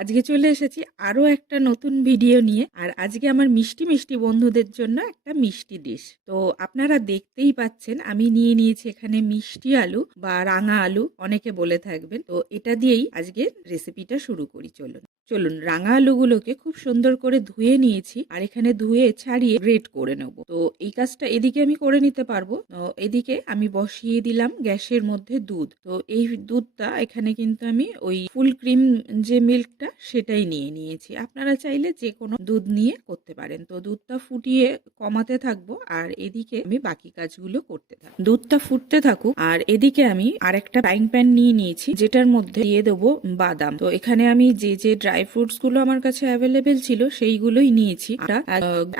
আজকে চলে এসেছি আরো একটা নতুন ভিডিও নিয়ে। আর আজকে আমার মিষ্টি মিষ্টি বন্ধুদের জন্য একটা মিষ্টি ডিশ। তো আপনারা দেখতেই পাচ্ছেন আমি নিয়ে নিয়েছি এখানে মিষ্টি আলু বা রাঙা আলু অনেকে বলে থাকবেন। তো এটা দিয়েই আজকে রেসিপিটা শুরু করি। চলুন চলুন রাঙা আলুগুলোকে খুব সুন্দর করে ধুয়ে নিয়েছি আর এখানে ধুয়ে ছাড়িয়ে গ্রেট করে নেব। তো এই কাজটা এদিকে আমি করে নিতে পারবো। তো এদিকে আমি বসিয়ে দিলাম গ্যাসের মধ্যে দুধ। তো এই দুধটা এখানে কিন্তু আমি ওই ফুল ক্রিম যে মিল্কটা সেটাই নিয়ে নিয়েছি। আপনারা চাইলে যে কোনো দুধ নিয়ে করতে পারেন। তো দুধটা ফুটিয়ে কমাতে থাকবো আর এদিকে আমি বাকি কাজগুলো করতে থাকবো। দুধটা ফুটতে থাকুক আর এদিকে আমি আরেকটা ফ্রাইং প্যান নিয়ে নিয়েছি যেটার মধ্যে দিয়ে দেবো বাদাম। তো এখানে আমি যে যে ড্রাই ফ্রুটস গুলো আমার কাছে অ্যাভেলেবেল ছিল সেইগুলোই নিয়েছি।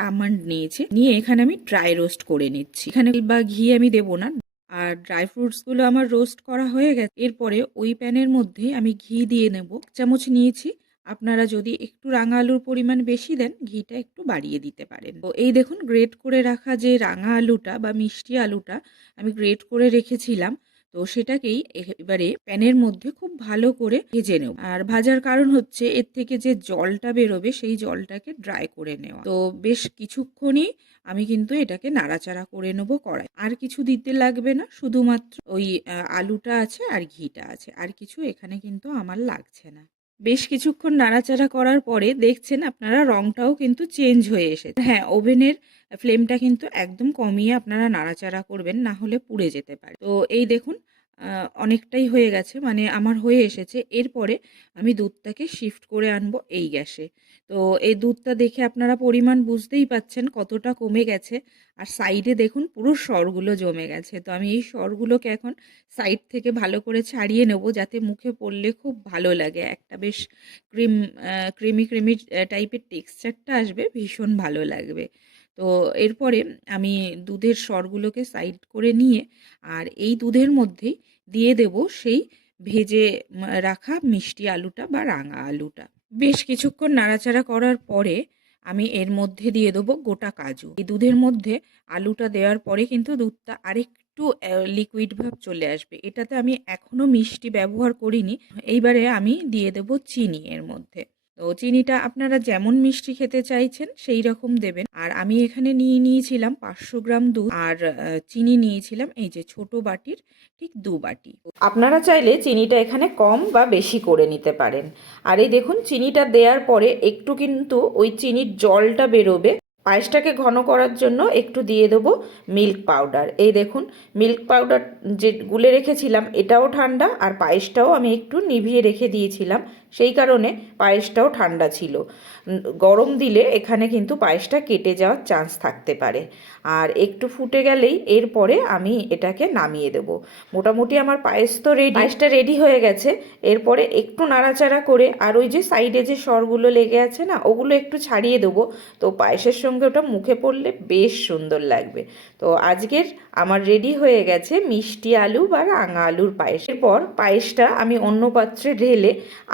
আমন্ড নিয়েছি, নিয়ে এখানে আমি ড্রাই রোস্ট করে নিচ্ছি। এখানে বা ঘি আমি দেবো না। আর ড্রাই ফ্রুটস গুলো আমার রোস্ট করা হয়ে গেছে। এরপরে ওই প্যানের মধ্যে আমি ঘি দিয়ে নেব। 1 চামচ নিয়েছি। আপনারা যদি একটু রাঙা আলুর পরিমাণ বেশি দেন ঘিটা একটু বাড়িয়ে দিতে পারেন। তো এই দেখুন গ্রেট করে রাখা যে রাঙা আলুটা বা মিষ্টি আলুটা আমি গ্রেট করে রেখেছিলাম। তো সেটাকেই এবারে প্যানের মধ্যে খুব ভালো করে ভেজে নেব। আর ভাজার কারণ হচ্ছে এর থেকে যে জলটা বেরোবে সেই জলটাকে ড্রাই করে নেওয়া। তো বেশ কিছুক্ষণই আমি কিন্তু এটাকে নাড়াচাড়া করে নেবো কড়াই। আর কিছু দিতে লাগবে না, শুধুমাত্র ওই আলুটা আছে আর ঘিটা আছে, আর কিছু এখানে কিন্তু আমার লাগছে না। বেশ কিছুক্ষণ নাড়াচাড়া করার পরে দেখছেন আপনারা রংটাও কিন্তু চেঞ্জ হয়ে এসেছে। হ্যাঁ, ওভেনের ফ্লেমটা কিন্তু একদম কমিয়ে আপনারা নাড়াচাড়া করবেন, না হলে পুড়ে যেতে পারে। তো এই দেখুন অনেকটাই হয়ে গেছে, মানে আমার হয়ে এসেছে। এরপরে আমি দুধটাকে শিফট করে আনবো এই গ্যাসে। তো এই দুধটা দেখে আপনারা পরিমাণ বুঝতেই পাচ্ছেন কতটা কমে গেছে। আর সাইডে দেখুন পুরো সরগুলো জমে গেছে। তো আমি এই সরগুলোকে এখন সাইড থেকে ভালো করে ছাড়িয়ে নেব, যাতে মুখে পড়লে খুব ভালো লাগে। একটা বেশ ক্রিমি ক্রিমি টাইপের টেক্সচারটা আসবে, ভীষণ ভালো লাগবে। তো এরপরে আমি দুধের সরগুলোকে সাইড করে নিয়ে আর এই দুধের মধ্যেই দিয়ে দেব সেই ভেজে রাখা মিষ্টি আলুটা বা রাঙা আলুটা। বেশ কিছুক্ষণ নাড়াচাড়া করার পরে আমি এর মধ্যে দিয়ে দেবো গোটা কাজু। এই দুধের মধ্যে আলুটা দেওয়ার পরে কিন্তু দুধটা আরেকটু লিকুইড ভাব চলে আসবে। এটাতে আমি এখনো মিষ্টি ব্যবহার করিনি। এইবারে আমি দিয়ে দেবো চিনি এর মধ্যে। তো চিনিটা আপনারা যেমন মিষ্টি খেতে চাইছেন সেই রকম দেবেন। আর আমি এখানে নিয়েছিলাম 500 গ্রাম দুধ আর চিনি নিয়েছিলাম এই যে ছোট বাটির ঠিক 2 বাটি। আপনারা চাইলে চিনিটা এখানে কম বা বেশি করে নিতে পারেন। আর এই দেখুন চিনিটা দেওয়ার পরে একটু কিন্তু ওই চিনির জলটা বেরোবে। পায়েসটাকে ঘন করার জন্য একটু দিয়ে দেবো মিল্ক পাউডার। এই দেখুন মিল্ক পাউডার যে গুলে রেখেছিলাম এটাও ঠান্ডা, আর পায়েসটাও আমি একটু নিভিয়ে রেখে দিয়েছিলাম, সেই কারণে পায়েসটাও ঠান্ডা ছিল। গরম দিলে এখানে কিন্তু পায়েসটা কেটে যাওয়ার চান্স থাকতে পারে। আর একটু ফুটে গেলেই এরপরে আমি এটাকে নামিয়ে দেব। মোটামুটি আমার পায়েসটা রেডি হয়ে গেছে। এরপরে একটু নাড়াচাড়া করে আর ওই যে সাইডে যে সরগুলো লেগে আছে না, ওগুলো একটু ছাড়িয়ে দেবো। তো পায়েসের সঙ্গে ওটা মুখে পড়লে বেশ সুন্দর লাগবে। তো আজকের আমার রেডি হয়ে গেছে মিষ্টি আলু বা রাঙা আলুর পায়েস। এরপর পায়েসটা আমি অন্য পাত্রে ঢেলে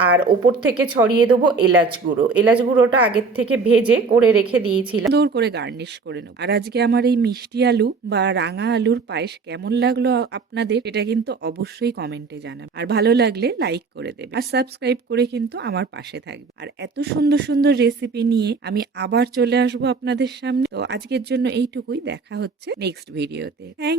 আর ওপর থেকে ছড়িয়ে দেবো এলাচ গুঁড়ো। এলাচ গুঁড়োটা আগের থেকে ভেজে করে রেখে দিয়েছিলাম, সুন্দর করে গার্নিশ করে নেব। আর আজকে আমার এই মিষ্টি আলু বা রাঙা আলুর পায়েস কেমন লাগলো আপনাদের, এটা কিন্তু অবশ্যই কমেন্টে জানাবেন। আর ভালো লাগলে লাইক করে দেবেন আর সাবস্ক্রাইব করে কিন্তু আমার পাশে থাকবে। আর এত সুন্দর সুন্দর রেসিপি নিয়ে আমি আবার চলে আসবো আপনাদের সামনে। তো আজকের জন্য এইটুকুই, দেখা হচ্ছে নেক্সট ভিডিওতে। থ্যাংক